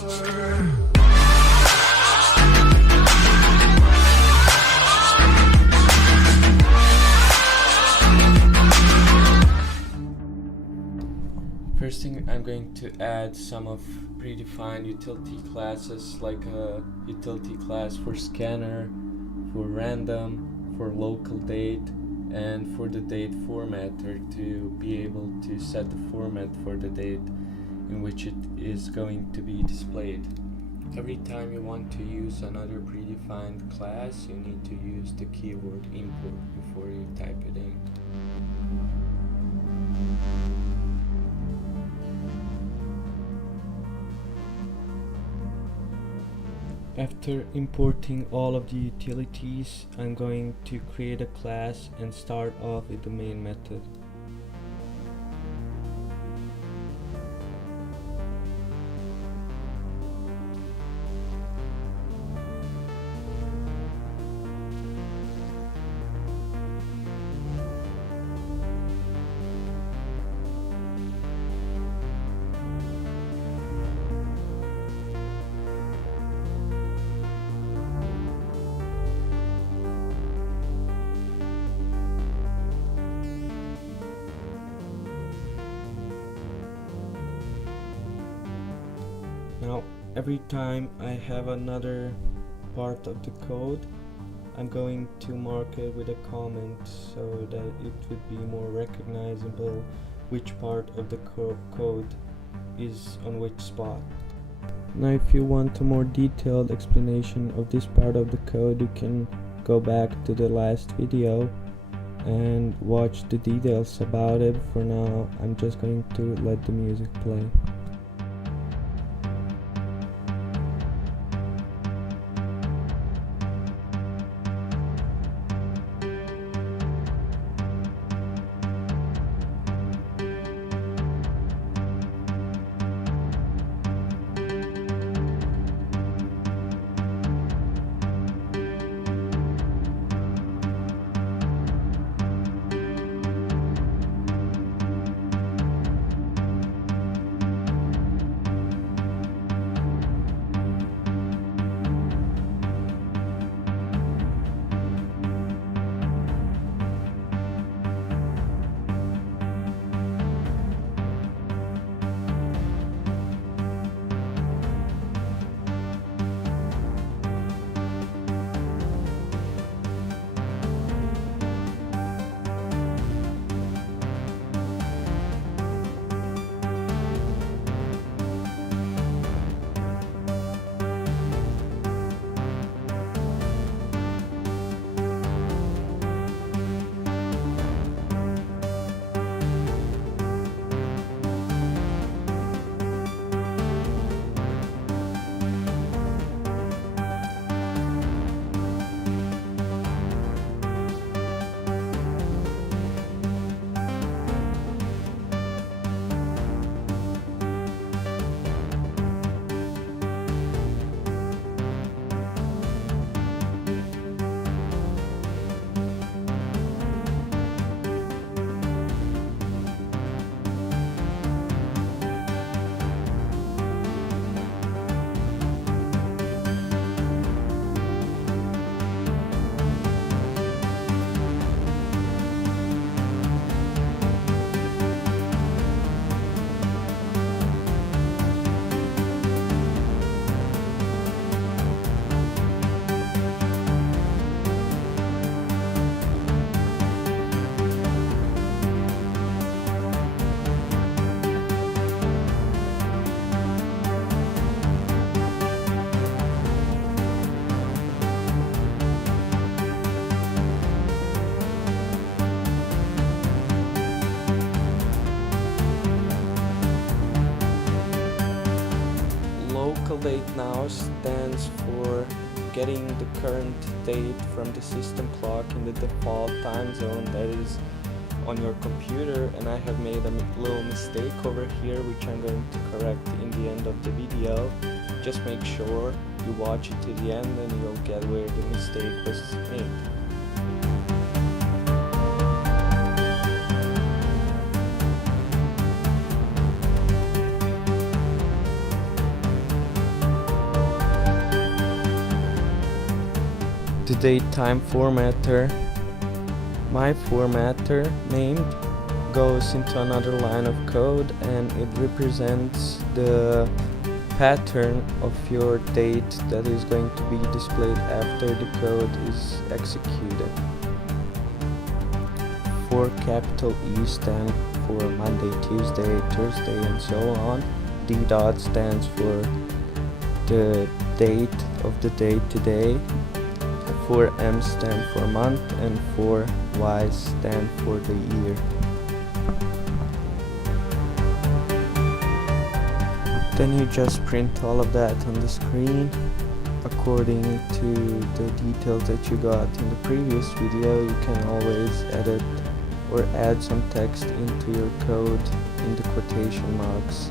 First thing, I'm going to add some of predefined utility classes, like a utility class for scanner, for random, for local date, and for the date formatter to be able to set the format for the date in which it is going to be displayed. Every time you want to use another predefined class, you need to use the keyword import before you type it in. After importing all of the utilities, I'm going to create a class and start off with the main method. Now, every time I have another part of the code, I'm going to mark it with a comment so that it would be more recognizable which part of the code is on which spot. Now, if you want a more detailed explanation of this part of the code, you can go back to the last video and watch the details about it. For now, I'm just going to let the music play. Date now stands for getting the current date from the system clock in the default time zone that is on your computer, and I have made a little mistake over here which I'm going to correct in the end of the video. Just make sure you watch it to the end and you'll get where the mistake was made. the date&time formatter, my formatter name goes into another line of code, and it represents the pattern of your date that is going to be displayed after the code is executed. For capital E stand for Monday, Tuesday, Thursday, and so on. D dot stands for the date of the day today. 4M stand for month, and 4Y stand for the year. Then you just print all of that on the screen according to the details that you got in the previous video. You can always edit or add some text into your code in the quotation marks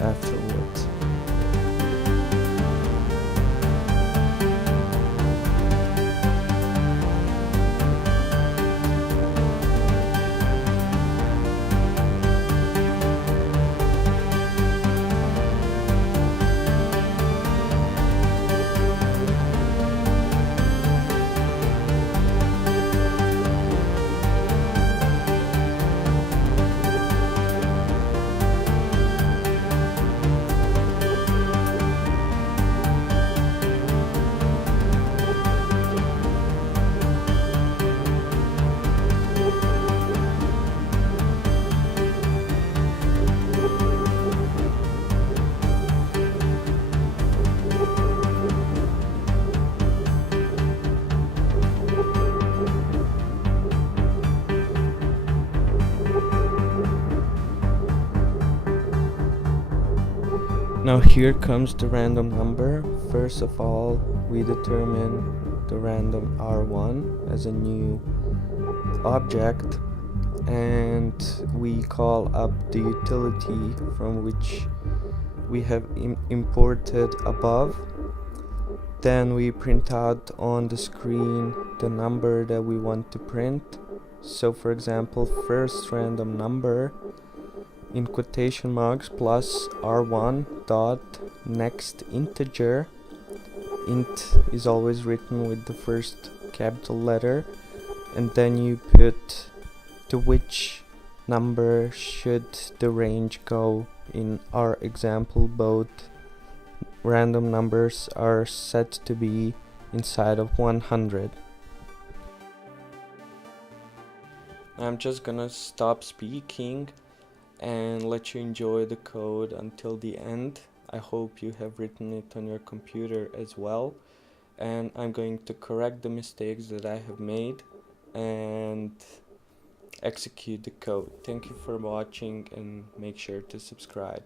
afterwards. Now here comes the random number. First of all, we determine the random R1 as a new object, and we call up the utility from which we have imported above. Then we print out on the screen the number that we want to print. So for example, first random number in quotation marks plus R1 dot next integer. Int is always written with the first capital letter, and then you put to which number should the range go. In our example, both random numbers are set to be inside of 100. I'm just gonna stop speaking and let you enjoy the code until the end. I hope you have written it on your computer as well, and I'm going to correct the mistakes that I have made and execute the code. Thank you for watching, and make sure to subscribe.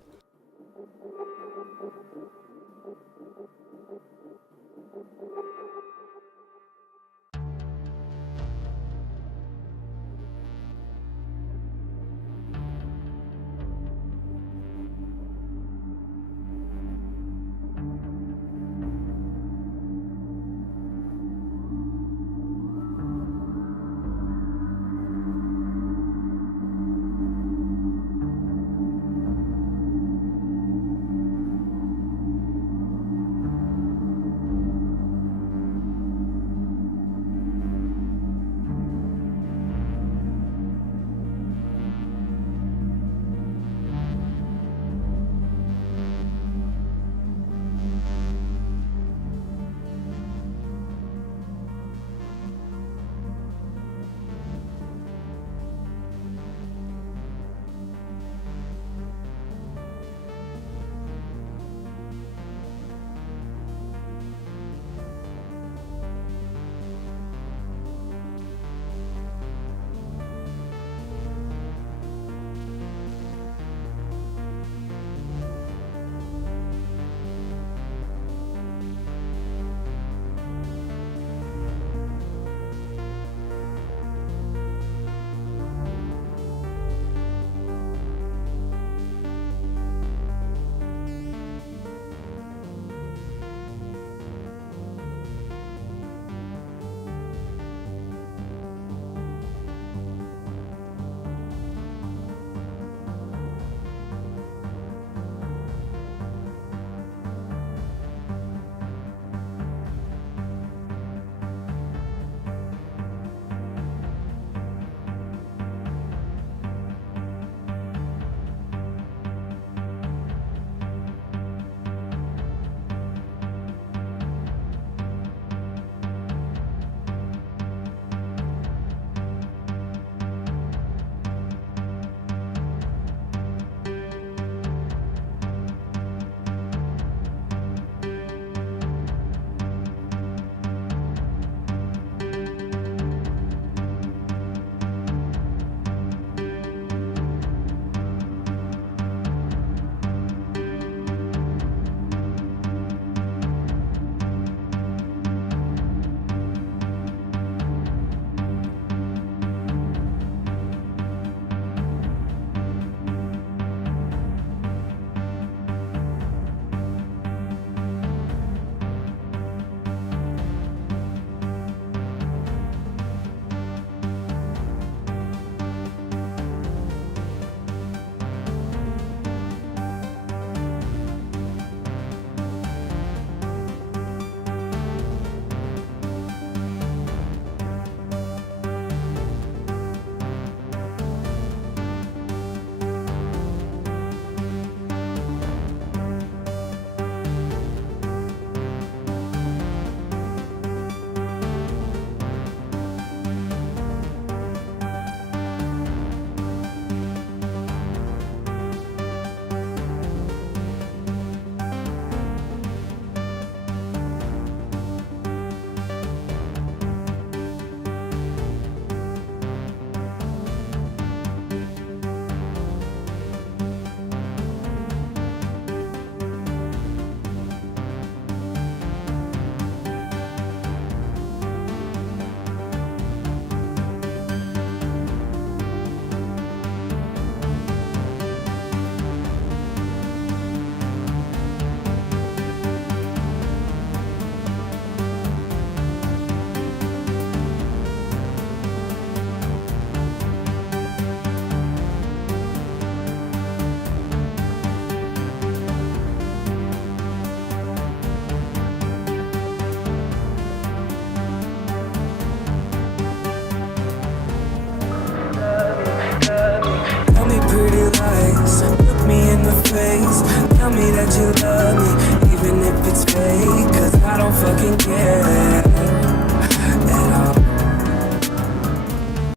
praise. Tell me that you love me, even if it's fake, cause I don't fucking care.